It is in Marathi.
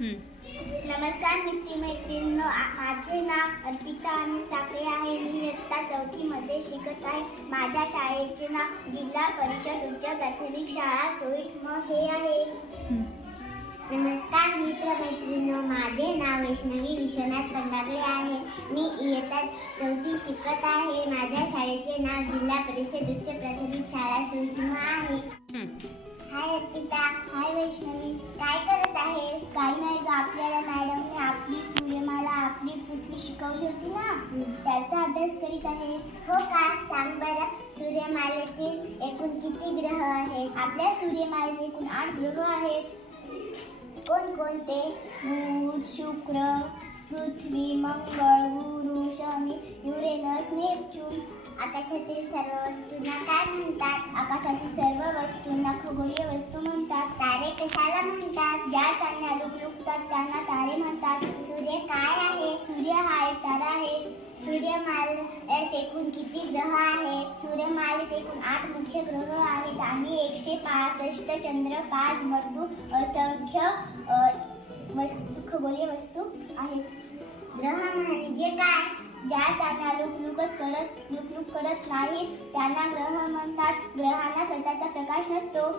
नमस्कार मित्री मैत्रिणींनो आ- माझे नाव अर्पिता अनिल साखरे आहे. मी इयत्ता चौथीमध्ये शिकत आहे. माझ्या शाळेचे नाव जिल्हा परिषद उच्च प्राथमिक शाळा सोईट म हे आहे. नमस्कार मित्र मैत्रिणींनो माझे नाव वैष्णवी विश्वनाथ पंडागळे आहे. मी इयत्ता चौथी शिकत आहे. माझ्या शाळेचे नाव जिल्हा परिषद उच्च प्राथमिक शाळा सोईट म आहे. हाय अर्पिता हाय वैष्णवी. काय शिकवली होती ना? त्याचा अभ्यास करीत आहे. हो का? सांग बरं. सूर्यमालेतील एकूण किती ग्रह आहेत? आपल्या सूर्यमालेत एकूण आठ ग्रह आहेत. कोणकोणते बुध शुक्र पृथ्वी मंगळ गुरु शनी युरेनस नेपच्यून. आकाशातील सर्व वस्तूंना काय म्हणतात? आकाशातील सर्व वस्तूंना खगोलीय वस्तू म्हणतात. तारे कशाला म्हणतात? ज्या चांदण्या लुकलुकतात त्यांना तारे म्हणतात. सूर्य काय आहे? सूर्य हा एक तारा आहे. सूर्यमालेत एकूण किती ग्रह आहेत सूर्यमालेत एकूण आठ मुख्य ग्रह आहेत आणि एकशे पासष्ट चंद्र पाच वर्तू असंख्य वस्तू खगोलीय वस्तू आहेत. ग्रह म्हणजे काय? ज्या चांदा लुकलुकत करत लुकलुक करत नाहीत त्यांना ग्रह म्हणतात. ग्रहांना स्वतःचा प्रकाश नसतो.